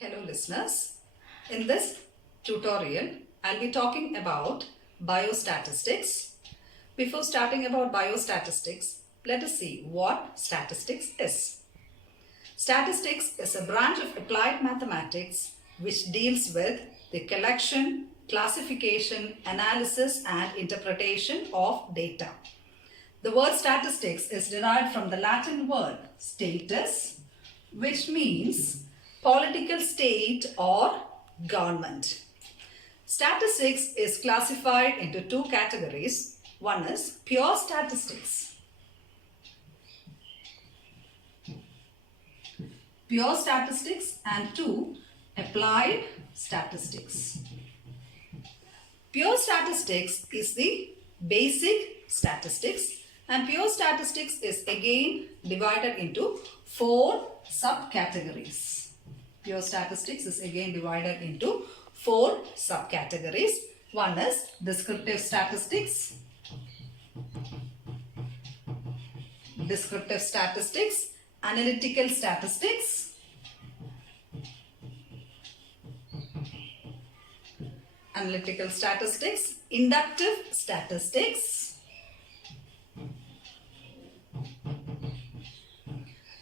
Hello listeners, in this tutorial I'll be talking about biostatistics. Before starting about biostatistics, let us see what statistics is. Statistics is a branch of applied mathematics which deals with the collection, classification, analysis and interpretation of data. The word statistics is derived from the Latin word status, which means political state or government. Statistics is classified into two categories. One is pure statistics. Pure statistics, and two, applied statistics. Pure statistics is the basic statistics, and pure statistics is again divided into four subcategories. Pure statistics is again divided into four subcategories. One is descriptive statistics, analytical statistics, inductive statistics,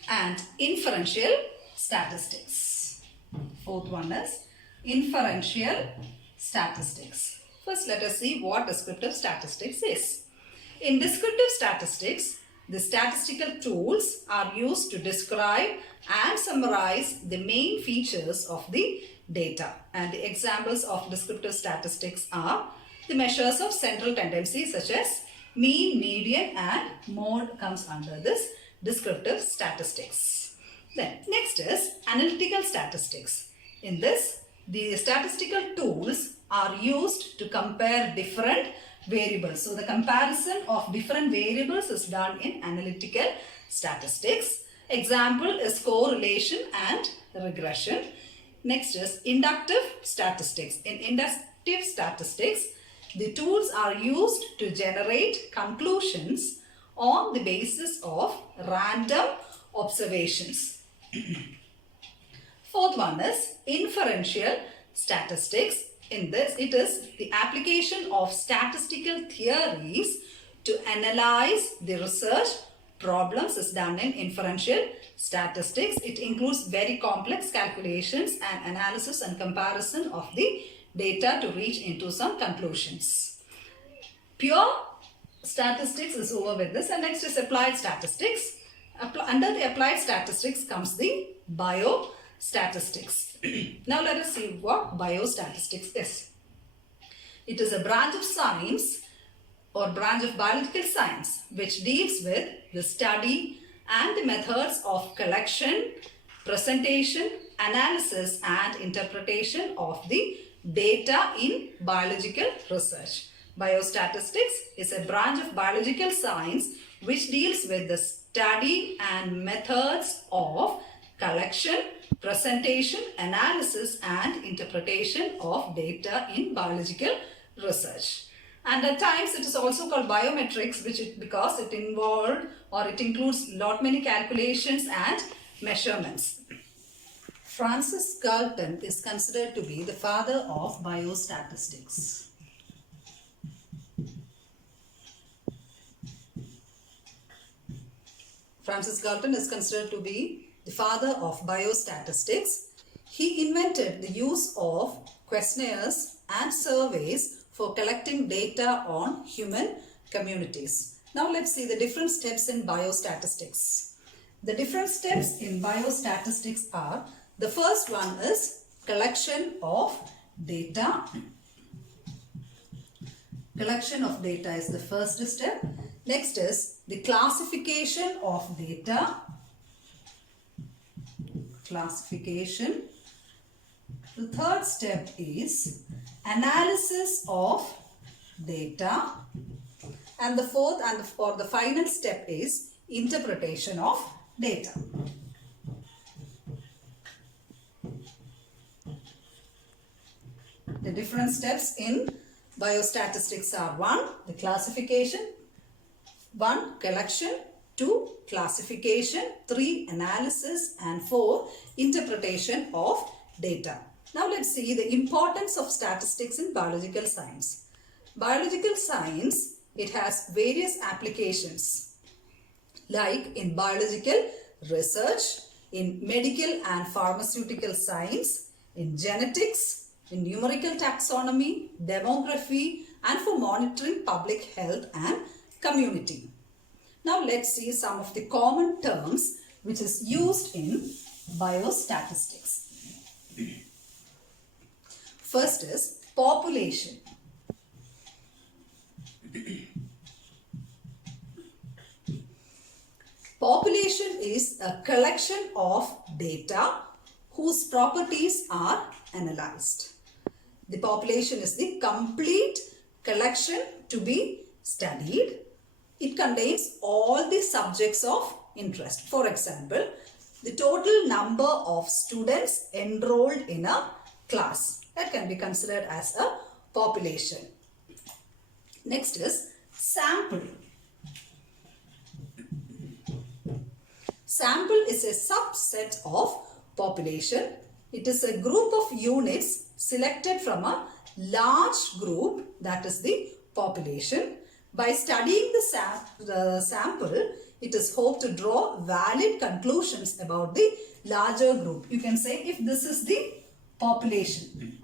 and inferential statistics. Fourth one is inferential statistics. First, let us see what descriptive statistics is. In descriptive statistics, the statistical tools are used to describe and summarize the main features of the data. And the examples of descriptive statistics are the measures of central tendency such as mean, median and mode comes under this descriptive statistics. Then next is analytical statistics. In this, the statistical tools are used to compare different variables. So the comparison of different variables is done in analytical statistics. Example is correlation and regression. Next is inductive statistics. In inductive statistics, the tools are used to generate conclusions on the basis of random observations. Fourth one is inferential statistics. In this, it is the application of statistical theories to analyze the research problems is done in inferential statistics. It includes very complex calculations and analysis and comparison of the data to reach into some conclusions. Pure statistics is over with this, and next is applied statistics. Under the applied statistics comes the biostatistics. Now let us see what biostatistics is. It is a branch of science or branch of biological science which deals with the study and the methods of collection, presentation, analysis and interpretation of the data in biological research. Biostatistics is a branch of biological science which deals with the study and methods of collection, presentation, analysis and interpretation of data in biological research. And at times it is also called biometrics, because it includes lot many calculations and measurements. Francis Galton is considered to be the father of biostatistics. Francis Galton is considered to be the father of biostatistics. He invented the use of questionnaires and surveys for collecting data on human communities. Now let's see the different steps in biostatistics. The different steps in biostatistics are, the first one is collection of data. Collection of data is the first step. Next is the classification of data. Classification. The third step is analysis of data. And the fourth and the final step is interpretation of data. The different steps in biostatistics are: 1. The classification, 1. Collection, 2. Classification, 3. Analysis, and 4. Interpretation of data. Now let's see the importance of statistics in biological science. Biological science, it has various applications like in biological research, in medical and pharmaceutical science, in genetics, in numerical taxonomy, demography, and for monitoring public health and community. Now let's see some of the common terms which is used in biostatistics. First is population. Population is a collection of data whose properties are analyzed. The population is the complete collection to be studied. It contains all the subjects of interest. For example, the total number of students enrolled in a class, that can be considered as a population. Next is sample. Sample is a subset of population. It is a group of units selected from a large group, that is the population. By studying the sample, it is hoped to draw valid conclusions about the larger group. You can say if this is the population,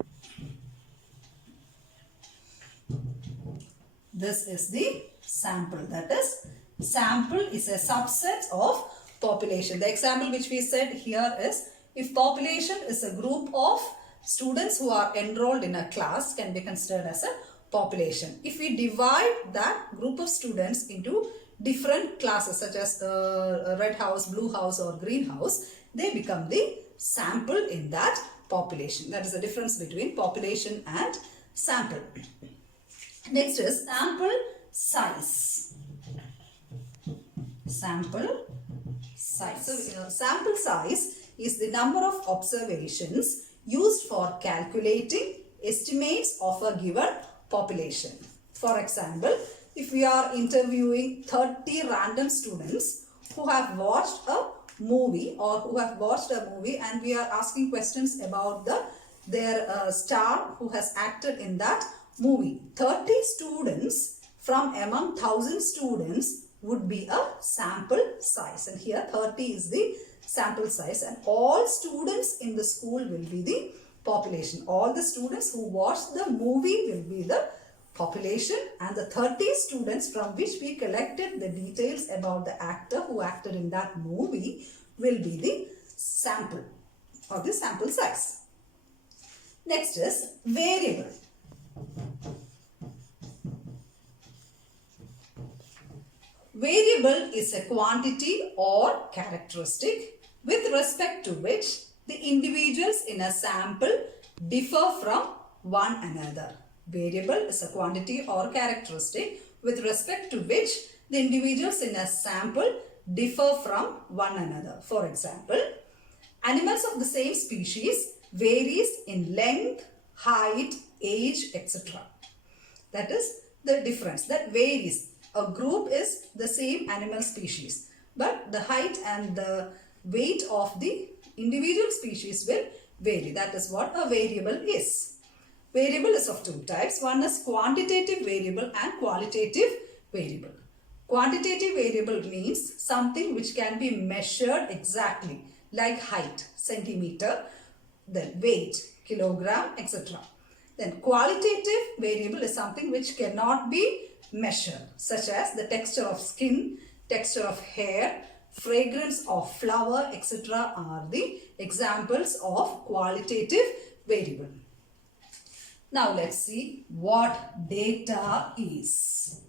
this is the sample, that is sample is a subset of population. The example which we said here is, if population is a group of students who are enrolled in a class, can be considered as a population. If we divide that group of students into different classes such as red house, blue house or green house, they become the sample in that population. That is the difference between population and sample. Next is sample size. Sample size. So, sample size is the number of observations used for calculating estimates of a given population. For example, if we are interviewing 30 random students who have watched a movie and we are asking questions about their star who has acted in that movie, 30 students from among 1000 students would be a sample size, and here 30 is the sample size, and all students in the school will be the population. All the students who watched the movie will be the population, and the 30 students from which we collected the details about the actor who acted in that movie will be the sample or the sample size. Next is variable. Variable is a quantity or characteristic with respect to which the individuals in a sample differ from one another. Variable is a quantity or characteristic with respect to which the individuals in a sample differ from one another. For example, animals of the same species varies in length, height, age, etc. That is the difference that varies. A group is the same animal species, but the height and the weight of the individual species will vary. That is what a variable is. Variable is of two types. One is quantitative variable and qualitative variable. Quantitative variable means something which can be measured exactly, like height, centimeter, then weight, kilogram, etc. Then qualitative variable is something which cannot be measured, such as the texture of skin, texture of hair, fragrance of flower, etc. are the examples of qualitative variable. Now let's see what data is.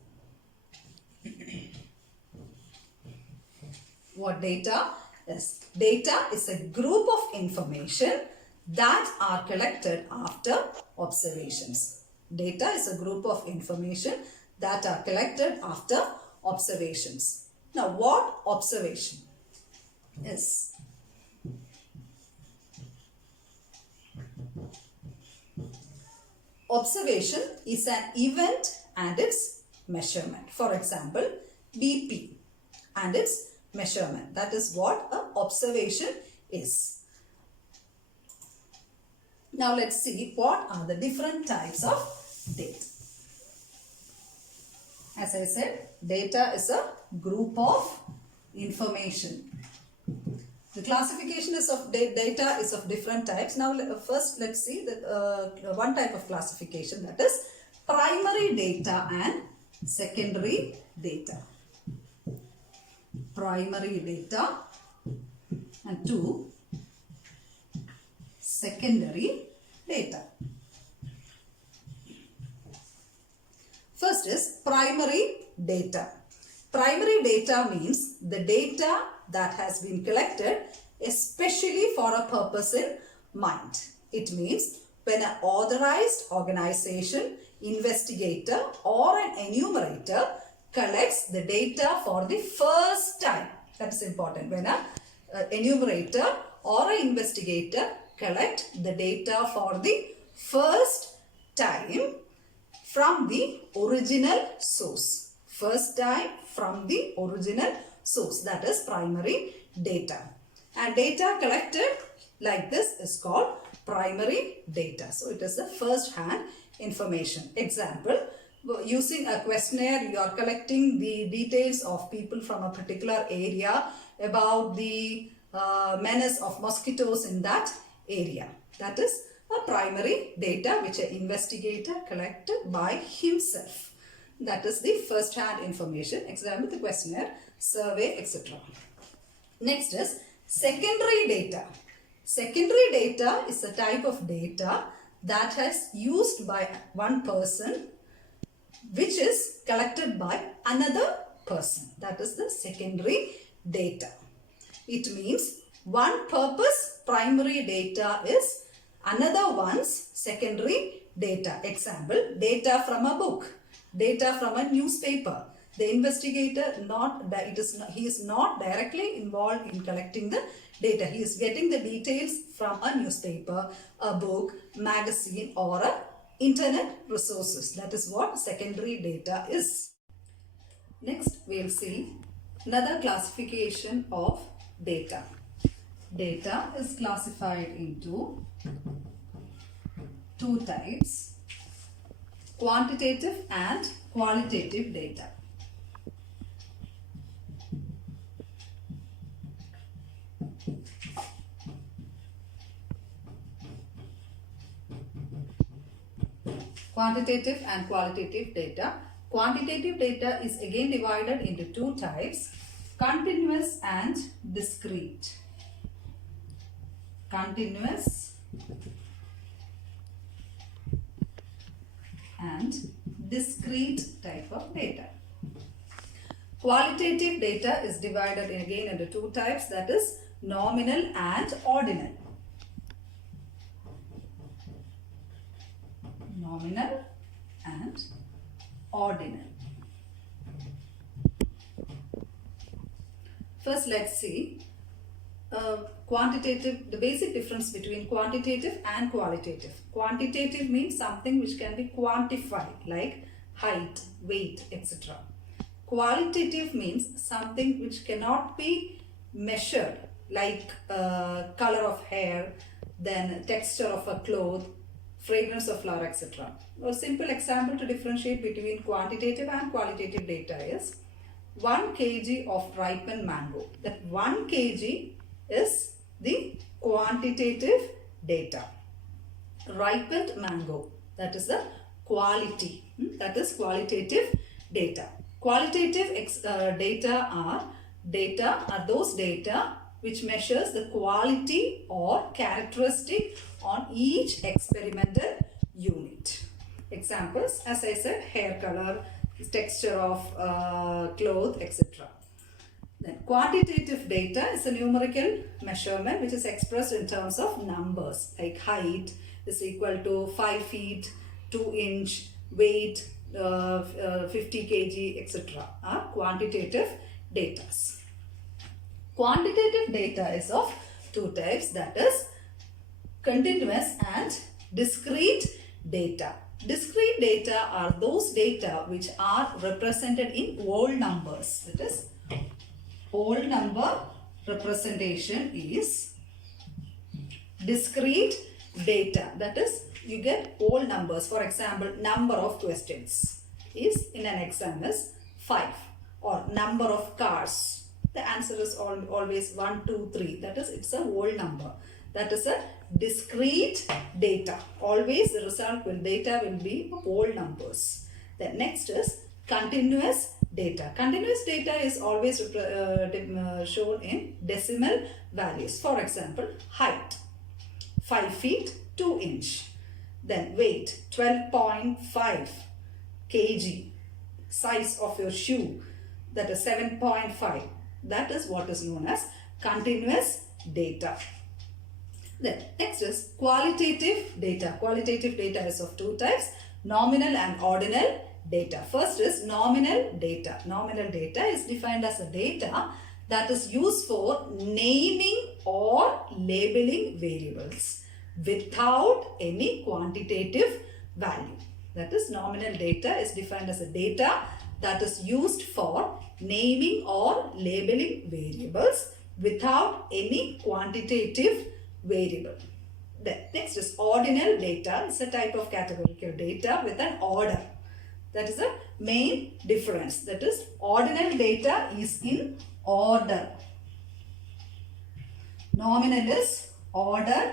What data is? Data is a group of information that are collected after observations. Data is a group of information that are collected after observations. Now, what observation is? Observation is an event and its measurement. For example, BP and its measurement. That is what an observation is. Now let's see what are the different types of data. As I said, data is a group of information. The classification is of data is of different types. Now first let's see the one type of classification, that is primary data and secondary data. Primary data and 2 secondary data. First is primary data. Primary data means the data that has been collected especially for a purpose in mind. It means when an authorized organization, investigator or an enumerator collects the data for the first time. That's important. When an enumerator or an investigator collect the data for the first time from the original source. First time from the original source, that is primary data. And data collected like this is called primary data. So it is the first hand information. Example, using a questionnaire, you are collecting the details of people from a particular area about the menace of mosquitoes in that area. That is a primary data which an investigator collected by himself. That is the first hand information. Example, the questionnaire, survey, etc. Next is secondary data. Secondary data is a type of data that has used by one person which is collected by another person. That is the secondary data. It means one purpose primary data is another one's secondary data. Example, data from a book, data from a newspaper. The investigator he is not directly involved in collecting the data. He is getting the details from a newspaper, a book, magazine or a internet resources. That is what secondary data is. Next we will see another classification of data. Data is classified into two types, quantitative and qualitative data. Quantitative and qualitative data. Quantitative data is again divided into two types, continuous and discrete. Continuous and discrete type of data. Qualitative data is divided again into two types, that is nominal and ordinal. Nominal and ordinal. First let's see quantitative, the basic difference between quantitative and qualitative. Quantitative means something which can be quantified like height, weight, etc. Qualitative means something which cannot be measured like color of hair, then texture of a cloth, fragrance of flower, etc. A simple example to differentiate between quantitative and qualitative data is 1 kg of ripened mango. That 1 kg is the quantitative data. Ripened mango, that is the quality, that is qualitative data. Qualitative data are those data which measures the quality or characteristic on each experimental unit. Examples, as I said, hair color, texture of cloth, etc. Then quantitative data is a numerical measurement which is expressed in terms of numbers like height is equal to 5 feet, 2 inch, weight 50 kg, etc. are quantitative data. Quantitative data is of two types, that is continuous and discrete data. Discrete data are those data which are represented in whole numbers. That is, whole number representation is discrete data. That is, you get whole numbers. For example, number of questions is in an exam is 5, or number of cars. The answer is always 1, 2, 3. That is, it's a whole number. That is a discrete data. Always the result data will be whole numbers. Then next is continuous data. Continuous data is always shown in decimal values. For example, height 5 feet 2 inch. Then weight 12.5 kg. Size of your shoe, that is 7.5. That is what is known as continuous data. Then next is qualitative data. Qualitative data is of two types, nominal and ordinal data. First is nominal data. Nominal data is defined as a data that is used for naming or labeling variables without any quantitative value. That is, nominal data is defined as a data that is used for naming or labeling variables without any quantitative variable. Then next is ordinal data. It's a type of categorical data with an order. That is the main difference. That is, ordinal data is in order. Nominal is orderless.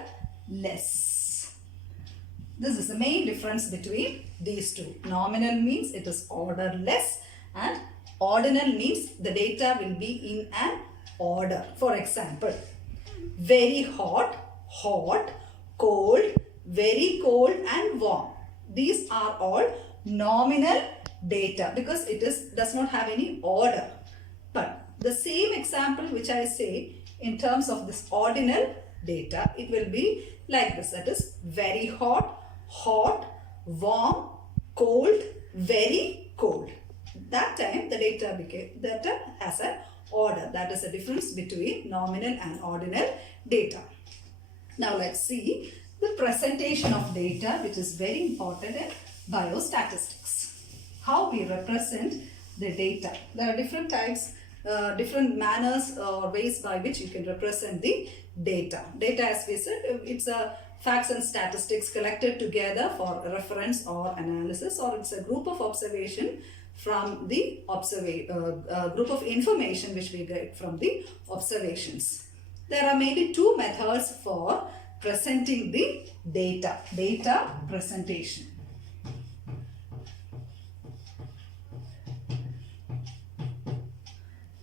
This is the main difference between these two. Nominal means it is orderless, and ordinal means the data will be in an order. For example, very hot, hot, cold, very cold and warm. These are all nominal data because it does not have any order. But the same example which I say in terms of this ordinal data, it will be like this. That is, very hot, hot, warm, cold, very cold. That time the data has an order. That is the difference between nominal and ordinal data. Now let's see the presentation of data, which is very important in biostatistics. How we represent the data. There are different types, different manners or ways by which you can represent the data. Data, as we said, it's a facts and statistics collected together for reference or analysis, or it's a group of observation from the group of information which we get from the observations. There are maybe two methods for presenting the data. Data presentation.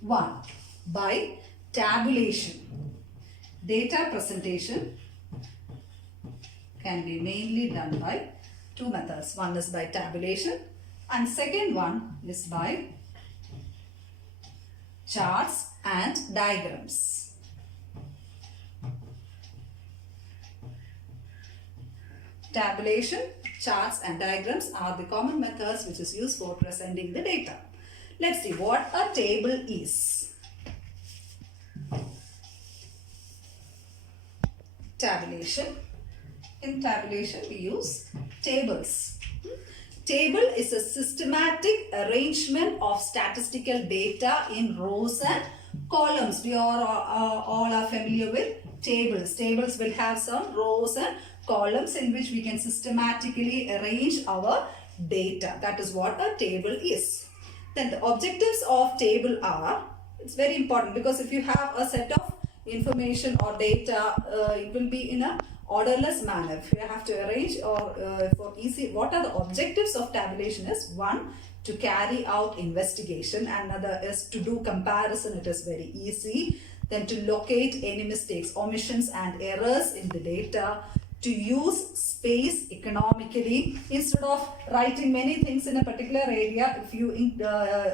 One, by tabulation. Data presentation can be mainly done by two methods. One is by tabulation and second one is by charts and diagrams. Tabulation, charts and diagrams are the common methods which is used for presenting the data. Let's see what a table is. Tabulation. In tabulation we use tables. Table is a systematic arrangement of statistical data in rows and columns. We all are familiar with tables. Tables will have some rows and columns in which we can systematically arrange our data. That is what a table is. Then the objectives of table are, it's very important because if you have a set of information or data, it will be in a orderless manner. If you have to arrange or for easy, what are the objectives of tabulation is, one, to carry out investigation, another is to do comparison, it is very easy, then to locate any mistakes, omissions and errors in the data, to use space economically. Instead of writing many things in a particular area, if you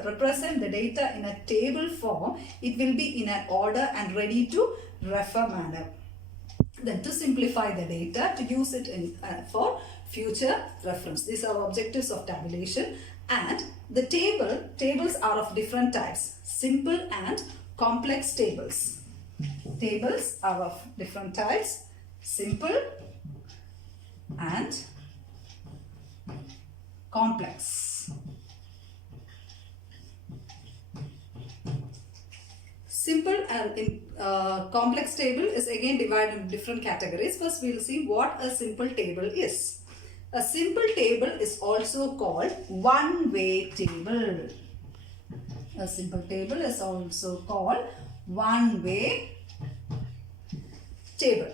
represent the data in a table form, it will be in an order and ready to refer manner. Then to simplify the data, to use it for future reference. These are objectives of tabulation. And the tables are of different types, simple and complex tables. Tables are of different types, simple and complex. Simple and complex table is again divided into different categories. First we will see what a simple table is. A simple table is also called one-way table. A simple table is also called one-way table.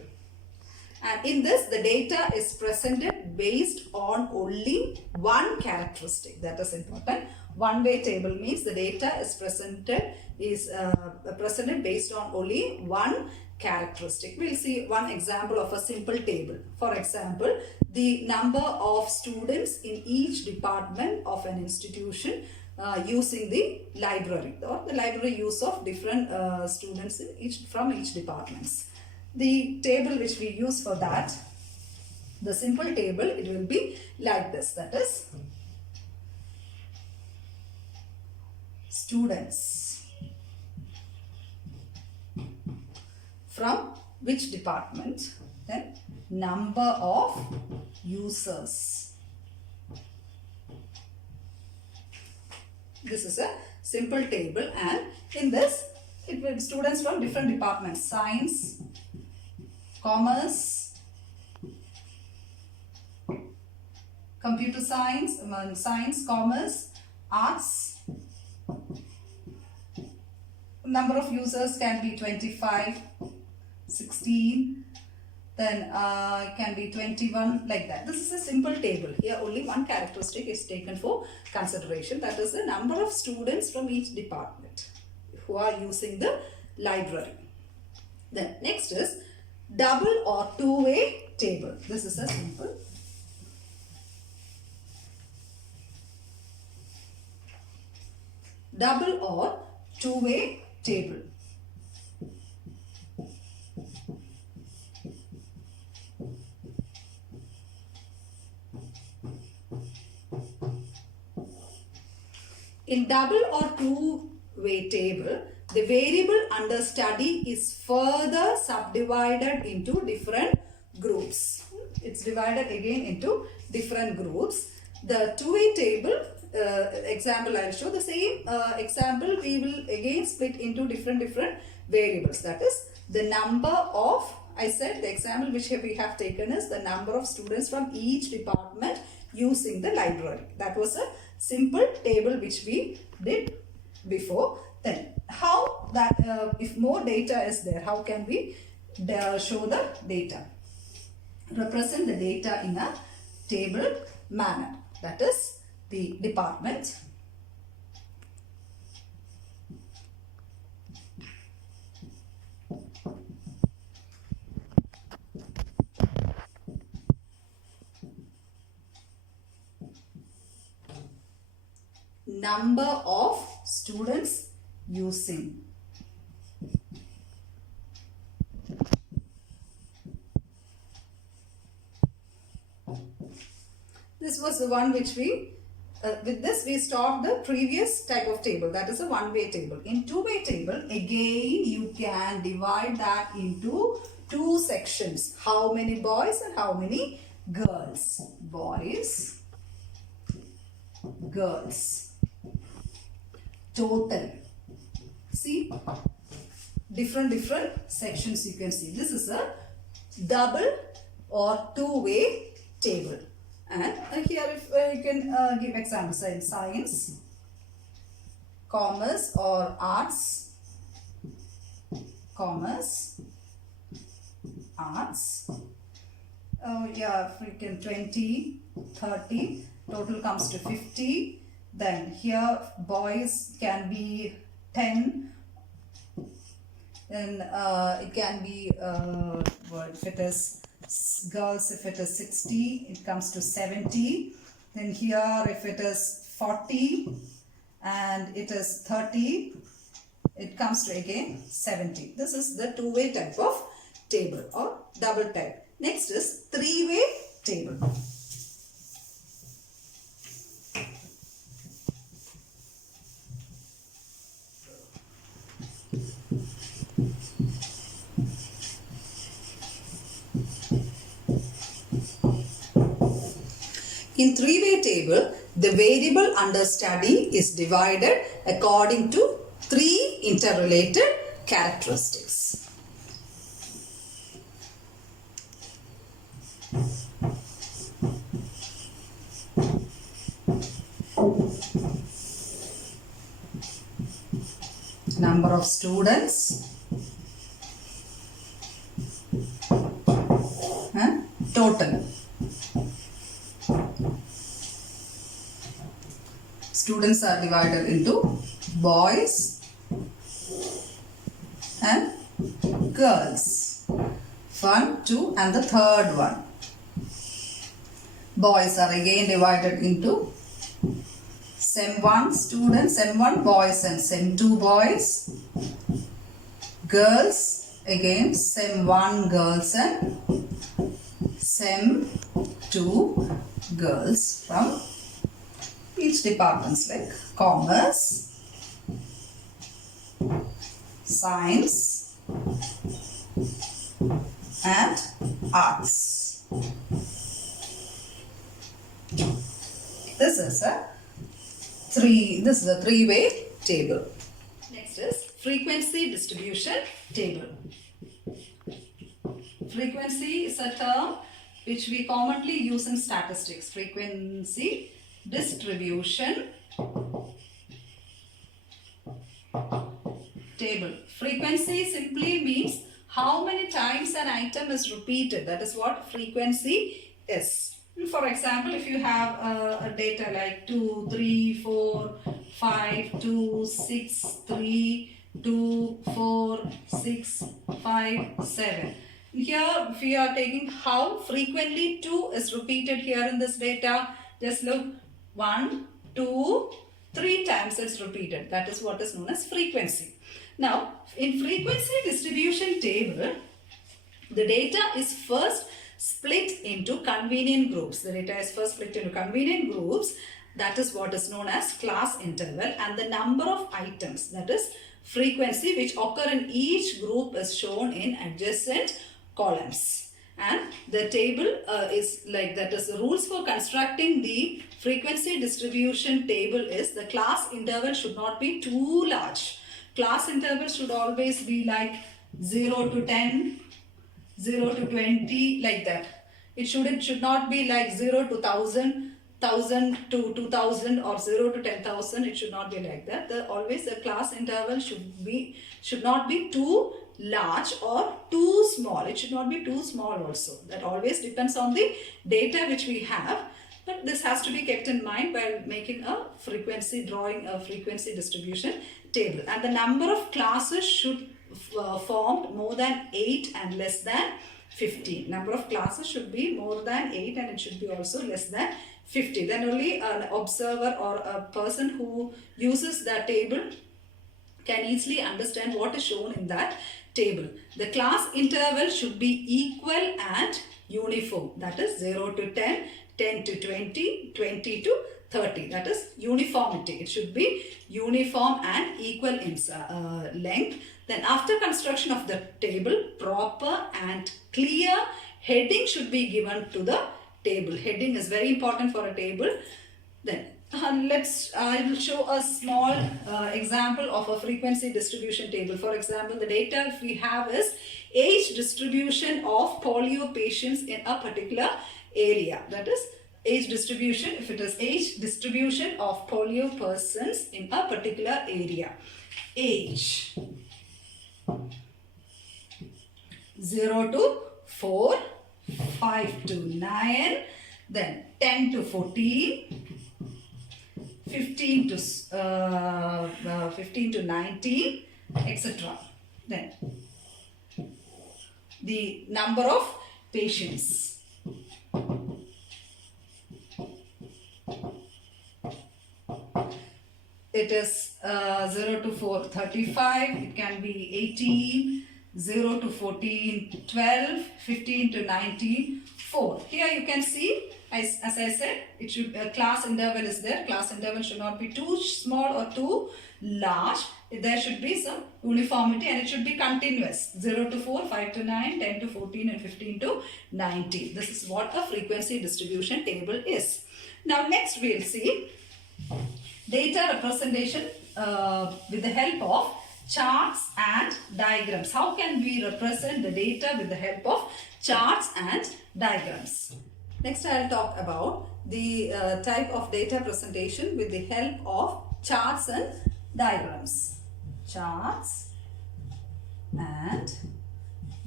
And in this, the data is presented based on only one characteristic. That is important. One-way table means the data is presented based on only one characteristic. We'll see one example of a simple table. For example, the number of students in each department of an institution using the library, or the library use of different students from each departments. The table which we use for that, the simple table, it will be like this. That is, students from which department, then number of users. This is a simple table, and in this it will be students from different departments: science, commerce, computer science, commerce, arts. Number of users can be 25, 16, then it can be 21, like that. This is a simple table. Here only one characteristic is taken for consideration, that is the number of students from each department who are using the library. Then next is double or two-way table. This is a simple double or two-way table. In double or two-way table, the variable under study is further subdivided into different groups. It's divided again into different groups. The two-way table example I'll show. The same example we will again split into different variables. That is the number of, I said the example which we have taken is the number of students from each department using the library. That was a simple table which we did before. Then how that if more data is there, how can we show the data? Represent the data in a table manner. That is the department, number of students using, this was the one which we with this we start the previous type of table, that is a one-way table. In two-way table, again you can divide that into two sections. How many boys and how many girls? Boys, girls. Total. See, different sections you can see. This is a double or two-way table. And here if you can give examples in science, commerce or arts, commerce, arts. Yeah, we can 20, 30, total comes to 50. Then here boys can be 10. Then it can be, if it is girls, if it is 60, it comes to 70. Then here if it is 40 and it is 30, it comes to again 70. This is the two-way type of table or double type. Next is three-way table. In three-way table, the variable under study is divided according to three interrelated characteristics. Number of students, total. Students are divided into boys and girls. 1, 2 and the third one. Boys are again divided into Sem 1 students, Sem 1 boys and Sem 2 boys. Girls again Sem 1 girls and Sem 2 girls from each departments like commerce, science and arts. This is a three-way table. Next is frequency distribution table. Frequency is a term which we commonly use in statistics. Frequency distribution table. Frequency simply means how many times an item is repeated. That is what frequency is. For example, if you have a data like 2, 3, 4, 5, 2, 6, 3, 2, 4, 6, 5, 7. Here, if we are taking how frequently 2 is repeated here in this data, just look, 1, 2, 3 times it's repeated. That is what is known as frequency. Now, in frequency distribution table, the data is first split into convenient groups. The data is first split into convenient groups. That is what is known as class interval, and the number of items, that is frequency, which occur in each group is shown in adjacent columns. And the table is like that. Is the rules for constructing the frequency distribution table is the class interval should not be too large. Class interval should always be like 0 to 10, 0 to 20, like that. It should not be like 0 to 1000, 1000 to 2000 or 0 to 10,000. It should not be like that. Always the class interval should not be too large or too small. It should not be too small also. That always depends on the data which we have. But this has to be kept in mind while making a frequency, drawing a frequency distribution table. And the number of classes should formed more than 8 and less than 15. Number of classes should be more than 8 and it should be also less than 50. Then only an observer or a person who uses that table can easily understand what is shown in that table. The class interval should be equal and uniform. That is 0 to 10, 10 to 20, 20 to 30. That is uniformity. It should be uniform and equal in length. Then after construction of the table, proper and clear heading should be given to the table. Heading is very important for a table. Then I will show a small example of a frequency distribution table. For example, the data we have is age distribution of polio patients in a particular area. That is age distribution, if it is age distribution of polio persons in a particular area. Age 0 to 4, 5 to 9, then 10 to 14, 15 to 19, etc. Then the number of patients. It is 0 to 4, 35, it can be 18, 0 to 14, 12, 15 to 19, 4. Here you can see, as I said, it should class interval is there. Class interval should not be too small or too large. There should be some uniformity and it should be continuous. 0 to 4, 5 to 9, 10 to 14 and 15 to 19. This is what a frequency distribution table is. Now next we will see data representation with the help of charts and diagrams. How can we represent the data with the help of charts and diagrams? Next, I'll talk about the type of data presentation with the help of charts and diagrams. Charts and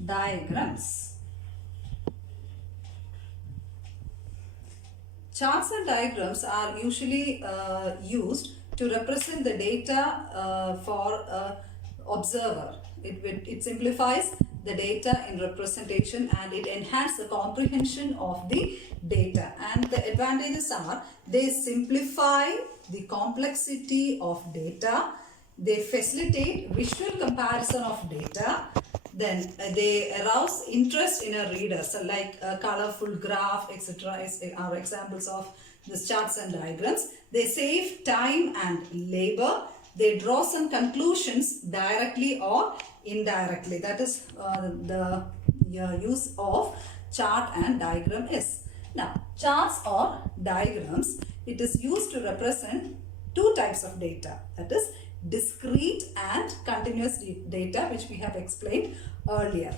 diagrams. Charts and diagrams are usually used to represent the data for observer. It simplifies the data in representation and it enhances the comprehension of the data. And the advantages are they simplify the complexity of data, they facilitate visual comparison of data, then they arouse interest in a reader. So like a colorful graph, etc. are examples of these charts and diagrams. They save time and labor. They draw some conclusions directly or indirectly. That is the use of chart and diagram is. Now, charts or diagrams, it is used to represent two types of data. That is discrete and continuous data, which we have explained earlier.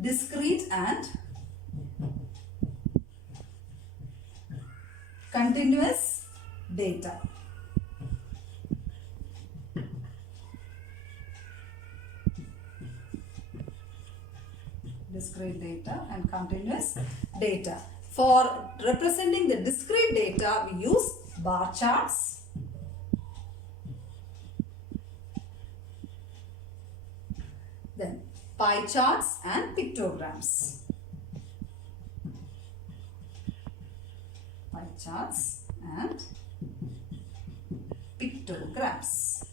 Discrete and continuous data. Discrete data and continuous data. For representing the discrete data, we use bar charts, then pie charts and pictograms. Pie charts and pictograms.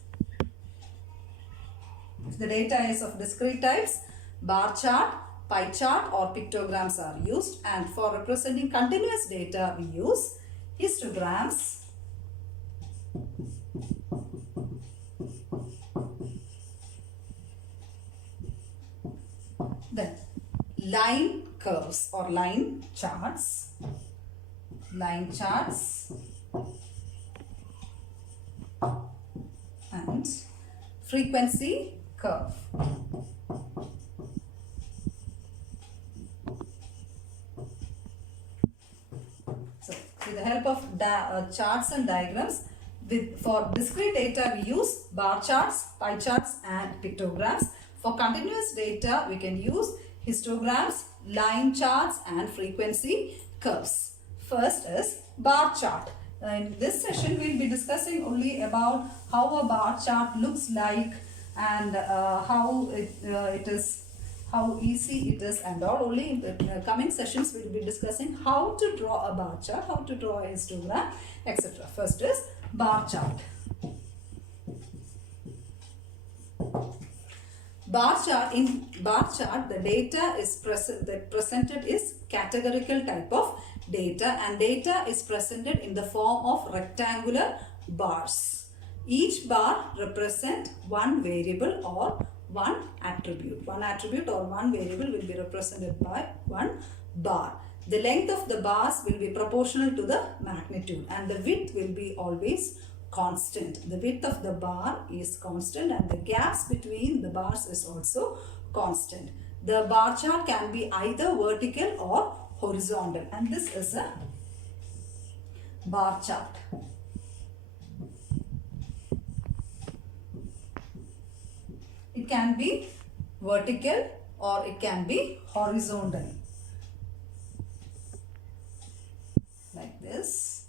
If the data is of discrete types, bar chart, pie chart or pictograms are used, and for representing continuous data we use histograms, then line curves or line charts, and frequency curve. So, with the help of charts and diagrams, for discrete data we use bar charts, pie charts and pictograms. For continuous data we can use histograms, line charts and frequency curves. First is bar chart. In this session we will be discussing only about how a bar chart looks like and how easy it is, and all. Only in the coming sessions we will be discussing how to draw a bar chart, how to draw a histogram, etc. First is bar chart. In bar chart, the data is presented is categorical type of data, and data is presented in the form of rectangular bars. Each bar represents one variable or one attribute. One attribute or one variable will be represented by one bar. The length of the bars will be proportional to the magnitude, and the width will be always constant. The width of the bar is constant and the gaps between the bars is also constant. The bar chart can be either vertical or horizontal, and this is a bar chart. It can be vertical or it can be horizontal, like this.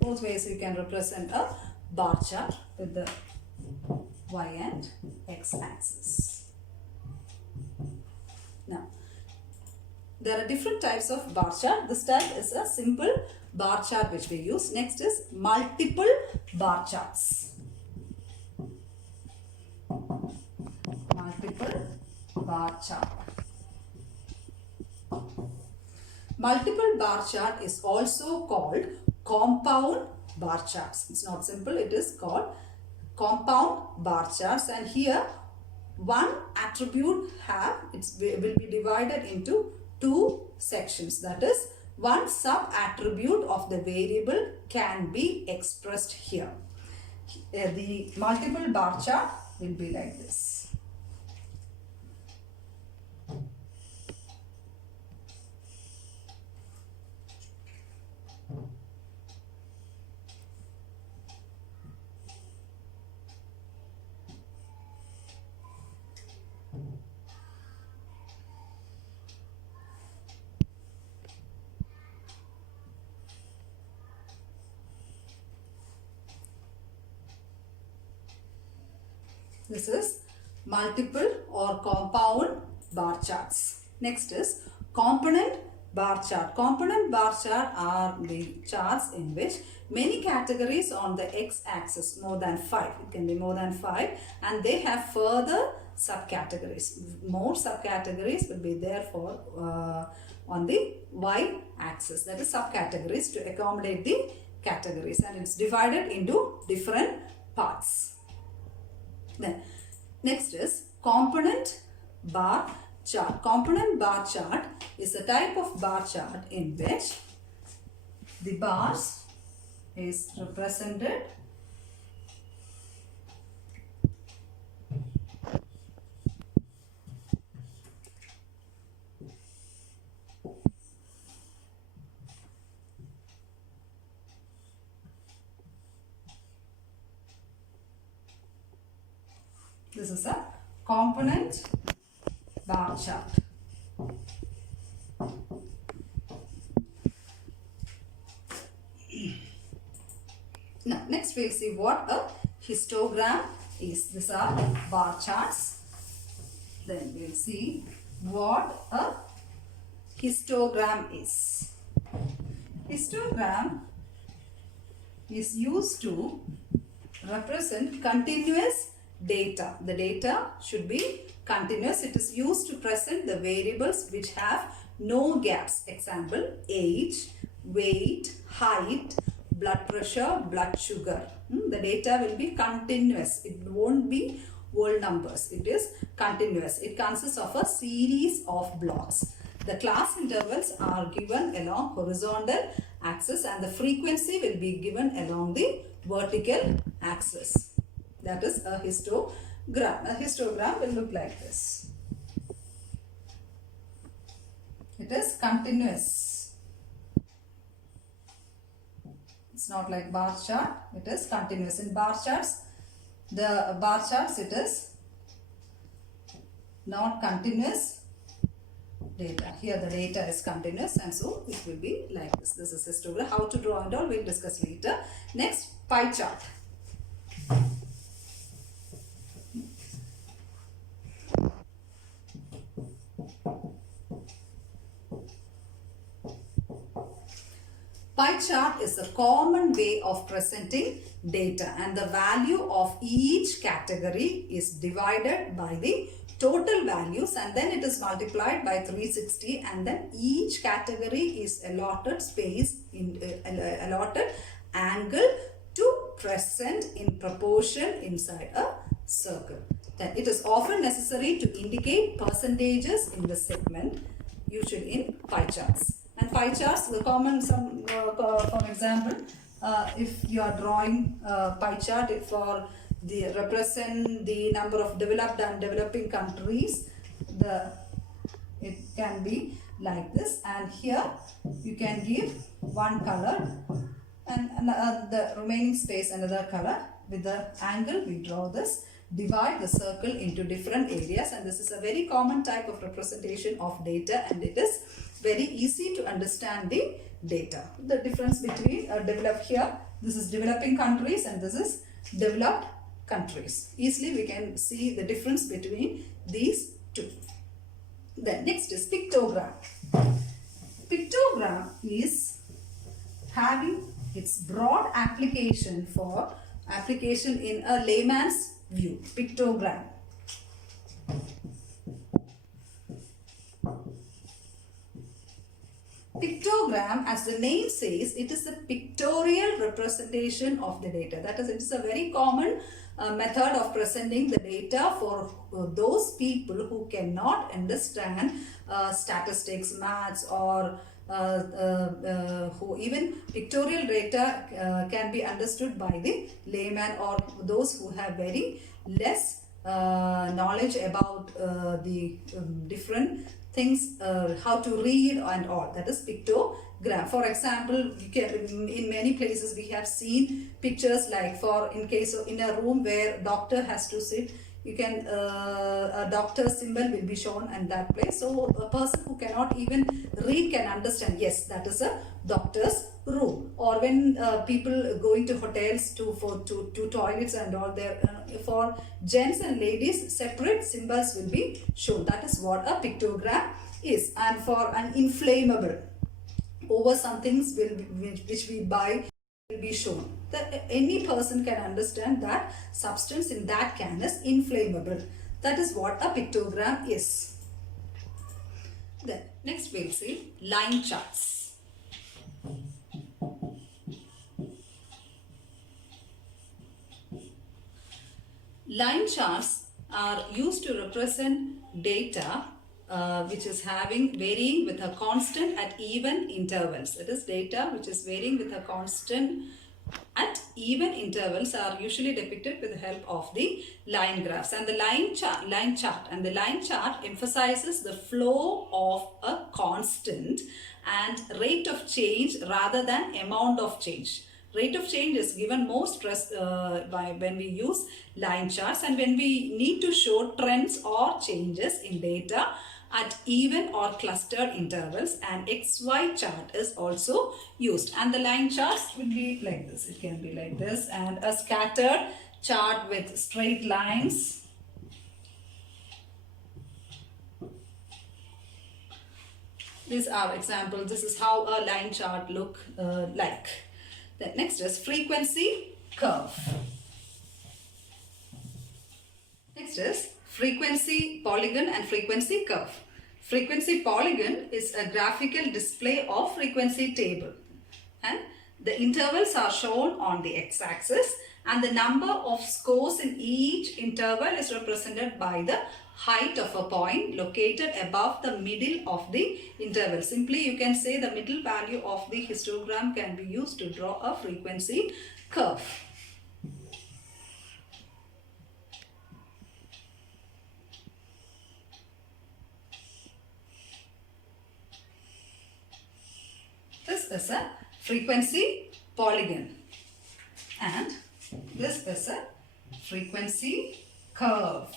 Both ways you can represent a bar chart with the y and x axis. Now, there are different types of bar chart. This type is a simple bar chart which we use. Next is multiple bar charts. Multiple bar chart. Multiple bar chart is also called compound bar charts. It's not simple, it is called compound bar charts, and here one attribute will be divided into two sections. That is, one sub attribute of the variable can be expressed here. the multiple bar chart will be like this. This is multiple or compound bar charts. Next is component bar chart. Component bar chart are the charts in which many categories on the x-axis, more than 5. It can be more than 5, and they have further subcategories. More subcategories will be there for on the y-axis. That is subcategories to accommodate the categories, and it's divided into different parts. Then next is component bar chart. Component bar chart is a type of bar chart in which the bars is represented This is a component bar chart. Now, next we'll see what a histogram is. These are bar charts. Then we'll see what a histogram is. Histogram is used to represent continuous data. The data should be continuous. It is used to present the variables which have no gaps. Example, age, weight, height, blood pressure, blood sugar. The data will be continuous. It won't be whole numbers. It is continuous. It consists of a series of blocks. The class intervals are given along horizontal axis, and the frequency will be given along the vertical axis. That is a histogram. A histogram will look like this. It is continuous. It's not like bar chart. It is continuous. In bar charts, it is not continuous data. Here the data is continuous, and so it will be like this. This is histogram. How to draw and all we'll discuss later. Next, pie chart. Pie chart is a common way of presenting data, and the value of each category is divided by the total values, and then it is multiplied by 360, and then each category is allotted space in allotted angle to present in proportion inside a circle. Then it is often necessary to indicate percentages in the segment, usually in pie charts. And pie charts, the common, for example, if you are drawing a pie chart for the represent the number of developed and developing countries, it can be like this, and here you can give one color and the remaining space another color. With the angle we draw this, divide the circle into different areas, and this is a very common type of representation of data, and it is very easy to understand the data. The difference between developed here, this is developing countries and this is developed countries. Easily we can see the difference between these two. Then next is pictogram. Pictogram is having its broad application for application in a layman's view. Pictogram. Pictogram, as the name says, it is a pictorial representation of the data. That is, it is a very common method of presenting the data for those people who cannot understand statistics, maths, or who even pictorial data can be understood by the layman, or those who have very less knowledge about the different things, how to read and all. That is pictogram. For example, in many places we have seen pictures like, for in case of in a room where doctor has to sit, you can a doctor's symbol will be shown in that place, so a person who cannot even read can understand, yes, that is a doctor's room. Or when people going to hotels to toilets and all, there for gents and ladies separate symbols will be shown. That is what a pictogram is. And for an inflammable, over some things which we buy will be shown, that any person can understand that substance in that can is inflammable. That is what a pictogram is. Then next we'll see line charts. Line charts are used to represent data which is varying with a constant at even intervals. It is data which is varying with a constant at even intervals are usually depicted with the help of the line graphs. And the line chart emphasizes the flow of a constant and rate of change rather than amount of change. Rate of change is given more stress when we use line charts, and when we need to show trends or changes in data at even or clustered intervals. And XY chart is also used, and the line charts will be like this. It can be like this, and a scattered chart with straight lines. These are examples. This is how a line chart look like. The next is frequency curve. Next is frequency polygon and frequency curve. Frequency polygon is a graphical display of frequency table, and the intervals are shown on the x-axis, and the number of scores in each interval is represented by the height of a point located above the middle of the interval. Simply you can say the middle value of the histogram can be used to draw a frequency curve. This is a frequency polygon, and this is a frequency curve.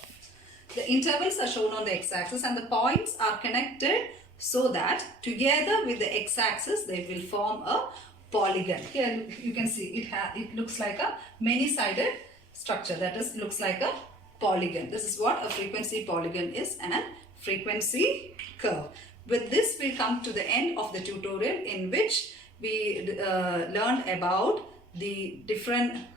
The intervals are shown on the x-axis, and the points are connected so that together with the x-axis they will form a polygon. Here you can see it looks like a many-sided structure, that is looks like a polygon. This is what a frequency polygon is, and frequency curve. With this we come to the end of the tutorial, in which we learned about the different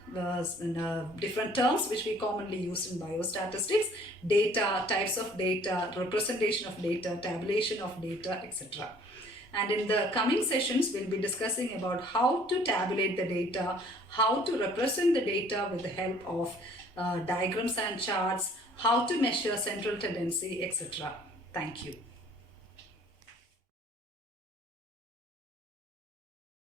terms which we commonly use in biostatistics: data, types of data, representation of data, tabulation of data, etc. And in the coming sessions we'll be discussing about how to tabulate the data, how to represent the data with the help of diagrams and charts, how to measure central tendency, etc. Thank you.